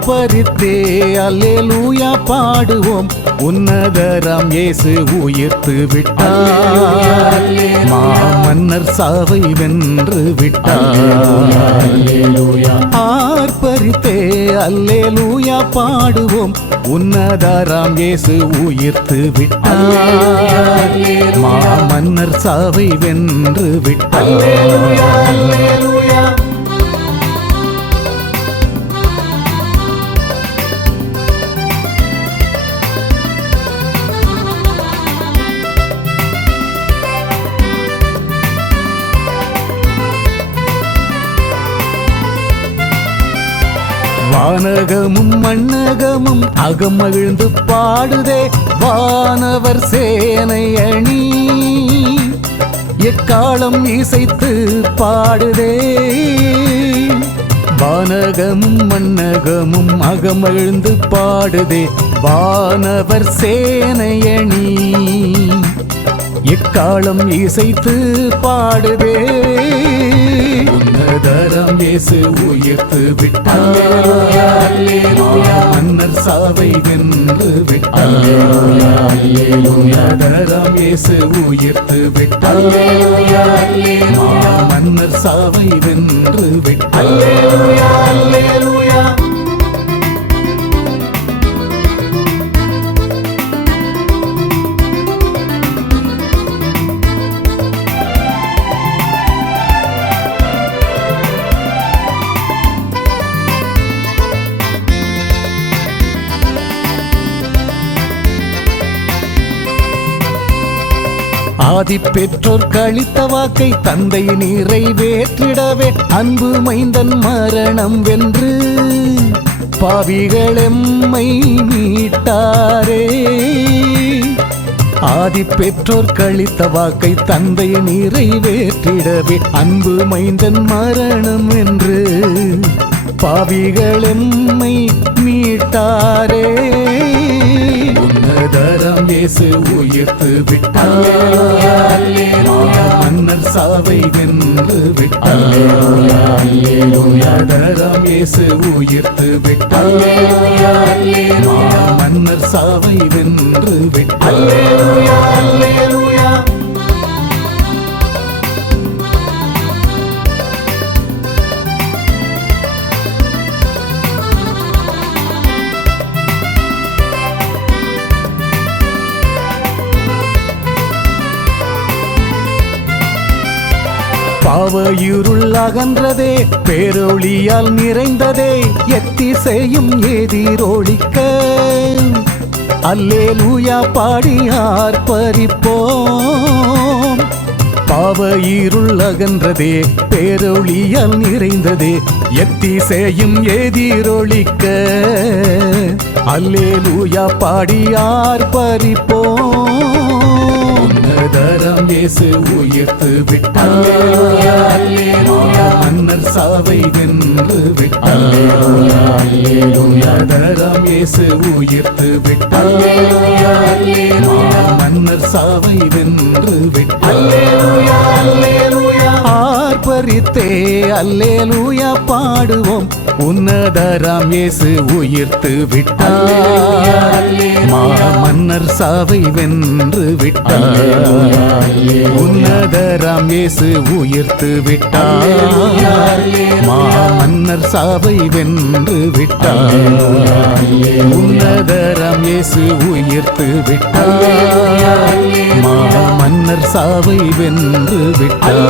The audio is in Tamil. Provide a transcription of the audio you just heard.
ஆர்ப்பரித்தே அல்லேலூயா பாடுவோம். உன்னதராம் இயேசு உயிர்த்து விட்டார், மாமன்னர் சாவை வென்று விட்டார். ஆர்ப்பரித்தே அல்லேலூயா பாடுவோம். உன்னதராம் இயேசு உயிர்த்து விட்டார், மாமன்னர் சாவை வென்று விட்டார். வானகமும் மண்ணகமும் அகமகிழ்ந்து பாடுதே வானவர் சேனை அணி. எக்காலம் இசைத்து பாடுதே. வானகமும் மண்ணகமும் அகமகிழ்ந்து பாடுதே வானவர் சேனை அணி. எக்காலம் இசைத்து பாடுதே. உன்னதராம் இயேசு உயிர்த்து விட்டார், மன்னர் சாவை வென்று விட்டார். உன்னதராம் இயேசு உயிர்த்து விட்டார், மன்னர் சாவை வென்று விட்டார். ஆதி பெற்றோர் கழித்த வாக்கை தந்தை நிறைவேற்றிடவே அன்பு மைந்தன் மரணம் வென்று பாவிகள் எம்மை மீட்டாரே. ஆதி பெற்றோர் கழித்த வாக்கை தந்தை நிறைவேற்றிடவே அன்பு மைந்தன் மரணம் வென்று பாவிகள் எம்மை மீட்டாரே. உன்னதராம் இயேசு உயிர்த்து விட்டார், மன்னர் சாவை வென்று விட்டார். உன்னதராம் இயேசு உயிர்த்து விட்டார், மன்னர் சாவை வென்று விட்டார். பாவ இருள் அகன்றதே பேரொளியால் நிறைந்ததே எத்திசையும் எதிரொலிக்க அல்லேலூயா பாடி ஆர்ப்பரிப்போம். பாவ இருள் அகன்றதே பேரொளியால் நிறைந்ததே எத்திசையும் எதிரொலிக்க அல்லேலூயா பாடி ஆர்ப்பரிப்போம். உன்னதராம் இயேசு உயிர்த்து விட்டார், மன்னர் சாவை வென்று விட்டார். உன்னதராம் இயேசு உயிர்த்து விட்டார், மன்னர் சாவை வென்று விட்டார். ஆர்ப்பரித்தே அல்லேலூயா பாடுவோம். உன்னதராம் இயேசு உயிர்த்து விட்டார், மாமன்னர் சாவை வென்று விட்டார். உன்னதராம் இயேசு உயிர்த்து விட்டார், மாமன்னர் சாவை வென்று விட்டார். உன்னதராம் இயேசு உயிர்த்து விட்டார், மாமன்னர் சாவை வென்று விட்டார்.